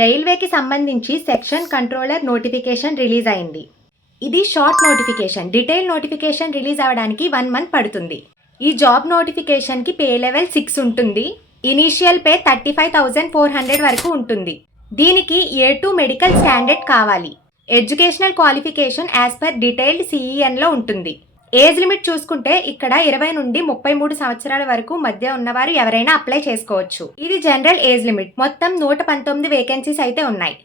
రైల్వేకి సంబంధించి section controller notification release అయింది. ఇది short notification. Detail notification release అవ్వడానికి 1 మంత్ పడుతుంది. ఈ జాబ్ నోటిఫికేషన్కి పే లెవెల్ 6 ఉంటుంది. ఇనీషియల్ పే 35,400 వరకు ఉంటుంది. దీనికి A2 మెడికల్ స్టాండర్డ్ కావాలి. Educational qualification as per detailed CENలో ఉంటుంది. ఏజ్ లిమిట్ చూసుకుంటే ఇక్కడ 20 నుండి 33 సంవత్సరాల వరకు మధ్య ఉన్నవారు ఎవరైనా అప్లై చేసుకోవచ్చు. ఇది జనరల్ ఏజ్ లిమిట్. మొత్తం 119 వేకెన్సీస్ అయితే ఉన్నాయి.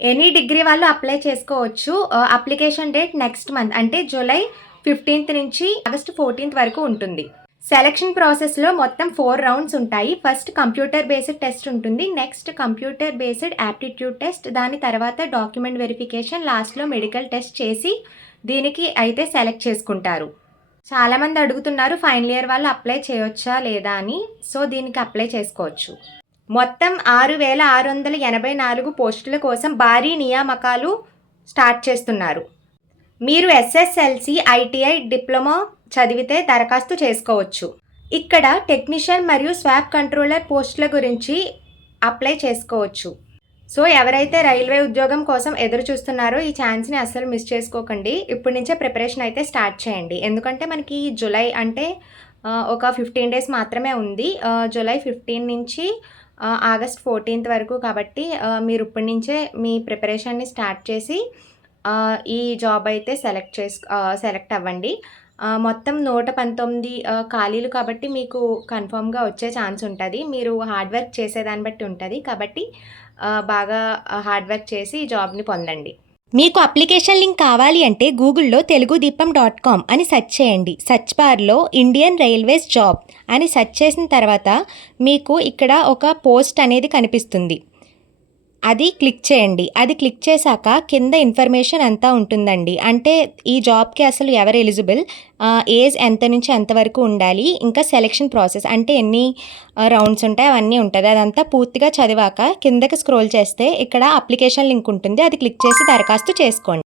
ఎనీ డిగ్రీ వాళ్ళు అప్లై చేసుకోవచ్చు. అప్లికేషన్ డేట్ నెక్స్ట్ మంత్ అంటే జూలై 15th నుంచి ఆగస్ట్ 14th వరకు ఉంటుంది. సెలక్షన్ ప్రాసెస్లో మొత్తం 4 రౌండ్స్ ఉంటాయి. ఫస్ట్ కంప్యూటర్ బేస్డ్ టెస్ట్ ఉంటుంది. Next computer based aptitude test, దాని తర్వాత డాక్యుమెంట్ వెరిఫికేషన్, లాస్ట్లో మెడికల్ టెస్ట్ చేసి దీనికి అయితే సెలెక్ట్ చేసుకుంటారు. చాలామంది అడుగుతున్నారు ఫైనల్ ఇయర్ వాళ్ళు అప్లై చేయొచ్చా లేదా అని. సో దీనికి అప్లై చేసుకోవచ్చు. మొత్తం 6,684 పోస్టుల కోసం భారీ నియామకాలు స్టార్ట్ చేస్తున్నారు. మీరు SSLC, ITI, డిప్లొమా చదివితే దరఖాస్తు చేసుకోవచ్చు. ఇక్కడ టెక్నీషియన్ మరియు స్వాప్ కంట్రోలర్ పోస్టుల గురించి అప్లై చేసుకోవచ్చు. సో ఎవరైతే రైల్వే ఉద్యోగం కోసం ఎదురు చూస్తున్నారో ఈ ఛాన్స్ని అస్సలు మిస్ చేసుకోకండి. ఇప్పటి నుంచే ప్రిపరేషన్ అయితే స్టార్ట్ చేయండి. ఎందుకంటే మనకి జూలై అంటే ఒక 15 డేస్ మాత్రమే ఉంది. జూలై 15 నుంచి ఆగస్ట్ 14th వరకు. కాబట్టి మీరు ఇప్పటి నుంచే మీ ప్రిపరేషన్ని స్టార్ట్ చేసి ఈ జాబ్ అయితే సెలెక్ట్ అవ్వండి. మొత్తం 119 ఖాళీలు కాబట్టి మీకు కన్ఫర్మ్గా వచ్చే ఛాన్స్ ఉంటుంది. మీరు హార్డ్ వర్క్ చేసేదాన్ని బట్టి ఉంటుంది. కాబట్టి బాగా హార్డ్ వర్క్ చేసి ఈ జాబ్ని పొందండి. మీకు అప్లికేషన్ లింక్ కావాలి అంటే గూగుల్లో telugudipam.com అని సెర్చ్ చేయండి. సెర్చ్ బార్లో ఇండియన్ రైల్వేస్ జాబ్ అని సెర్చ్ చేసిన తర్వాత మీకు ఇక్కడ ఒక పోస్ట్ అనేది కనిపిస్తుంది. అది క్లిక్ చేయండి. అది క్లిక్ చేశాక కింద ఇన్ఫర్మేషన్ అంతా ఉంటుందండి. అంటే ఈ జాబ్కి అసలు ఎవరు ఎలిజిబుల్, ఏజ్ ఎంత నుంచి ఎంతవరకు ఉండాలి, ఇంకా సెలెక్షన్ ప్రాసెస్ అంటే ఎన్ని రౌండ్స్ ఉంటాయి అవన్నీ ఉంటుంది. అదంతా పూర్తిగా చదివాక కిందకి స్క్రోల్ చేస్తే ఇక్కడ అప్లికేషన్ లింక్ ఉంటుంది. అది క్లిక్ చేసి దరఖాస్తు చేసుకోండి.